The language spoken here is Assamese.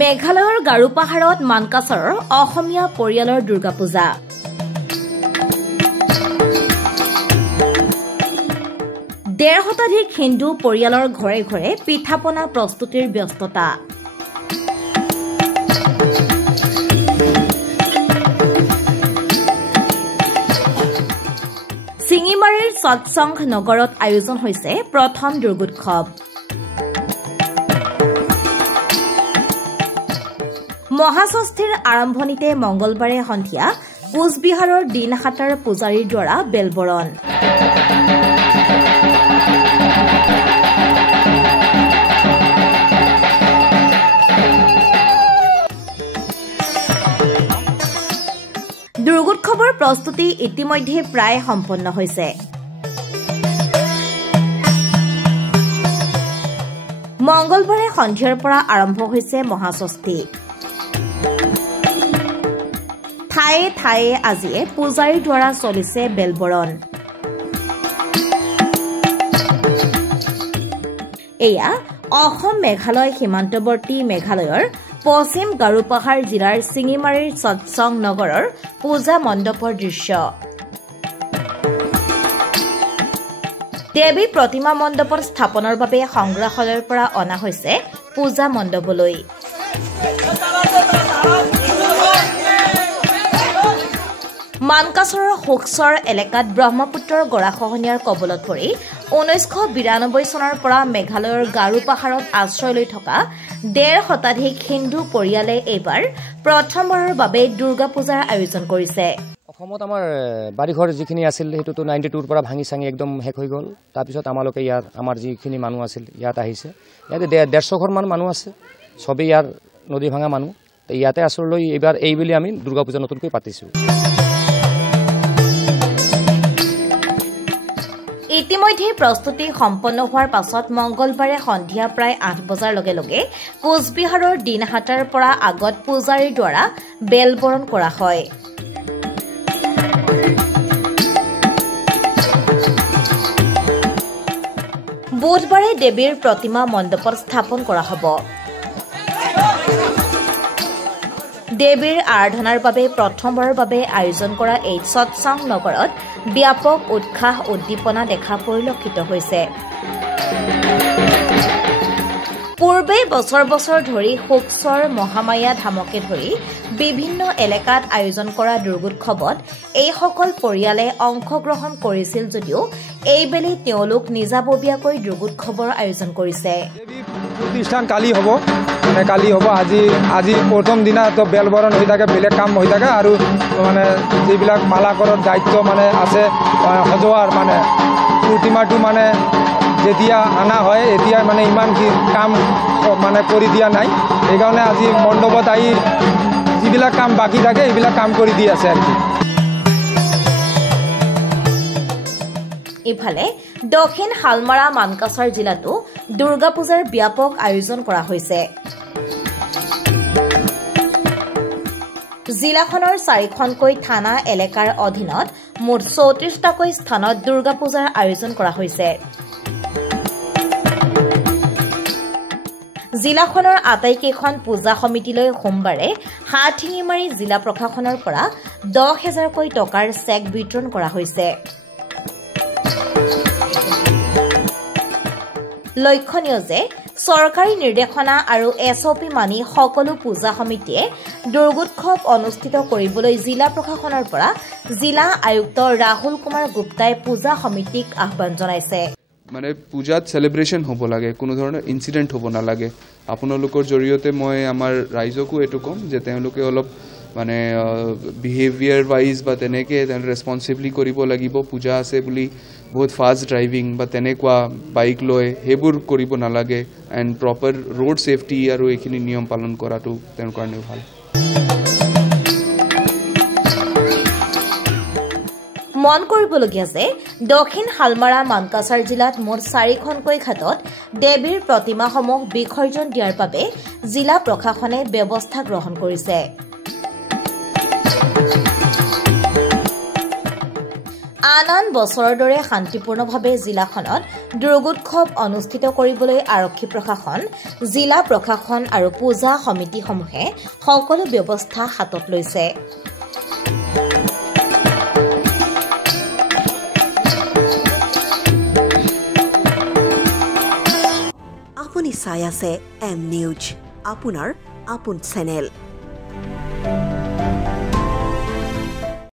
মেঘালয়ৰ গাৰু পাহাৰত মানকাছৰৰ অসমীয়া পৰিয়ালৰ দুৰ্গা পূজা। ডেৰ শতাধিক হিন্দু পৰিয়ালৰ ঘৰে ঘৰে পিঠাপনা প্ৰস্তুতিৰ ব্যস্ততা। চিঙিমাৰীৰ সৎসংগ নগৰত আয়োজন হৈছে প্ৰথম দুৰ্গোৎসৱ। মহাষষ্ঠীৰ আৰম্ভণিতে মংগলবাৰে সন্ধিয়া কোচবিহাৰৰ দিনহাটাৰ পূজাৰীৰ দ্বাৰা বেলবৰণ। দুৰ্গোৎসৱৰ প্ৰস্তুতি ইতিমধ্যে প্ৰায় সম্পন্ন হৈছে। মংগলবাৰে সন্ধিয়াৰ পৰা আৰম্ভ হৈছে মহাষষ্ঠী। ঠায়ে ঠায়ে আজিয়ে পূজাৰীৰ দ্বাৰা চলিছে বেলবৰণ। এয়া অসম মেঘালয় সীমান্তৱৰ্তী মেঘালয়ৰ পশ্চিম গাৰুপাহাৰ জিলাৰ চিঙিমাৰীৰ সৎসংগ নগৰৰ পূজা মণ্ডপৰ দৃশ্য। দেৱী প্ৰতিমা মণ্ডপৰ স্থাপনৰ বাবে সংগ্ৰহালয়ৰ পৰা অনা হৈছে পূজা মণ্ডপলৈ। মানকাছৰৰ হোকচৰ এলেকাত ব্ৰহ্মপুত্ৰৰ গৰাখহনীয়াৰ কবলত পৰি 1992 চনৰ পৰা মেঘালয়ৰ গাৰু পাহাৰত আশ্ৰয় লৈ থকা 1.5 শতাধিক হিন্দু পৰিয়ালে এইবাৰ প্ৰথমবাৰৰ বাবে দুৰ্গা পূজাৰ আয়োজন কৰিছে। অসমত আমাৰ বাড়িঘৰ যিখিনি আছিল সেইটোতো 92ৰ পৰা ভাঙি চাঙি একদম শেষ হৈ গ'ল। তাৰপিছত আমালোকে ইয়াত আমাৰ যিখিনি মানুহ আছিল ইয়াত আহিছে। ইয়াতে 150 ঘৰমান মানুহ আছে, চবেই ইয়াৰ নদী ভাঙা মানুহ। ইয়াতে আশ্ৰয় লৈ এইবাৰ এই বুলি আমি দুৰ্গা পূজা নতুনকৈ পাতিছোঁ। ইতিমধ্যে প্ৰস্তুতি সম্পন্ন হোৱাৰ পাছত মংগলবাৰে সন্ধিয়া প্ৰায় 8 বজাৰ লগে লগে কোচবিহাৰৰ দিনহাটাৰ পৰা আগত পূজাৰীৰ দ্বাৰা বেলবৰণ কৰা হয়। বুধবাৰে দেৱীৰ প্ৰতিমা মণ্ডপত স্থাপন কৰা হ'ব। দেৱীৰ আৰাধনাৰ বাবে প্ৰথমবাৰৰ বাবে আয়োজন কৰা এই সৎসংগ নগৰত ব্যাপক উৎসাহ উদ্দীপনা দেখা পৰিলক্ষিত হৈছে। পূৰ্বে বছৰ বছৰ ধৰি হোকচৰ মহামায়া ধামকে ধৰি বিভিন্ন এলেকাত আয়োজন কৰা দুৰ্গোৎসৱত এইসকল পৰিয়ালে অংশগ্ৰহণ কৰিছিল যদিও এইবেলি তেওঁলোক নিজাববীয়াকৈ দুৰ্গোৎসৱৰ আয়োজন কৰিছে। প্ৰতিষ্ঠান কালি হ'ব, আজি প্ৰথম দিনা তো বেলবৰণ হৈ থাকে, বেলেগ কাম হৈ থাকে আৰু মানে যিবিলাক মালাকৰৰ দায়িত্ব মানে আছে সজোৱাৰ মানে প্ৰতিমাটো মানে যেতিয়া অনা হয় এতিয়া মানে ইমান কাম মানে কৰি দিয়া নাই। সেইকাৰণে আজি মণ্ডপত আহি যিবিলাক কাম বাকী থাকে এইবিলাক কাম কৰি দি আছে আৰু। ইফালে দক্ষিণ হালমাৰা মানকাছৰ জিলাতো দুৰ্গা পূজাৰ ব্যাপক আয়োজন কৰা হৈছে। জিলাখনৰ 4খনকৈ থানা এলেকাৰ অধীনত মুঠ 34টাকৈ স্থানত দুৰ্গা পূজাৰ আয়োজন কৰা হৈছে। জিলাখনৰ আটাইকেইখন পূজা সমিতিলৈ সোমবাৰে হাতশিঙিমাৰী জিলা প্ৰশাসনৰ পৰা 10,000কৈ টকাৰ চেক বিতৰণ কৰা হৈছে। লক্ষণীয় যে চৰকাৰী নিৰ্দেশনা আৰু SOP মানি সকলো পূজা সমিতিয়ে দুৰ্গোৎসৱ অনুষ্ঠিত কৰিবলৈ জিলা প্ৰশাসনৰ পৰা জিলা আয়ুক্ত ৰাহুল কুমাৰ গুপ্তাই পূজা সমিতিক আহ্বান জনাইছে। মানে পূজাত সেলিব্ৰেশন হ'ব লাগে, কোনো ধৰণৰ ইনসিডেন্ট হ'ব নালাগে। আপোনালোকৰ জৰিয়তে মই আমাৰ ৰাইজকো এটো কম যে তেওঁলোকে অলপ মানে বিহেভিয়াৰ ওয়াইজ বা তেনেকে ৰেসপন্সিবলি কৰিব লাগিব। পূজা আছে বুলি বহুত ফাষ্ট ড্ৰাইভিং বা তেনেকুৱা বাইক লৈ সেইবোৰ কৰিব নালাগে। এণ্ড প্ৰপাৰ ৰোড সেফটি আৰু এইখিনি নিয়ম পালন কৰাটো তেওঁৰ কাৰণে ভাল। মন কৰিবলগীয়া যে দক্ষিণ হালমাৰা মানকাছৰ জিলাত মুঠ 4খনকৈ ঘাটত দেৱীৰ প্ৰতিমাসমূহ বিসৰ্জন দিয়াৰ বাবে জিলা প্ৰশাসনে ব্যৱস্থা গ্ৰহণ কৰিছে। আন বছৰৰ দৰে শান্তিপূৰ্ণভাৱে জিলাখনত দুৰ্গোৎসৱ অনুষ্ঠিত কৰিবলৈ আৰক্ষী প্ৰশাসন, জিলা প্ৰশাসন আৰু পূজা সমিতিসমূহে সকলো ব্যৱস্থা হাতত লৈছে। আপুনি চাই আছে এম নিউজ, আপোনাৰ আপোন চেনেল।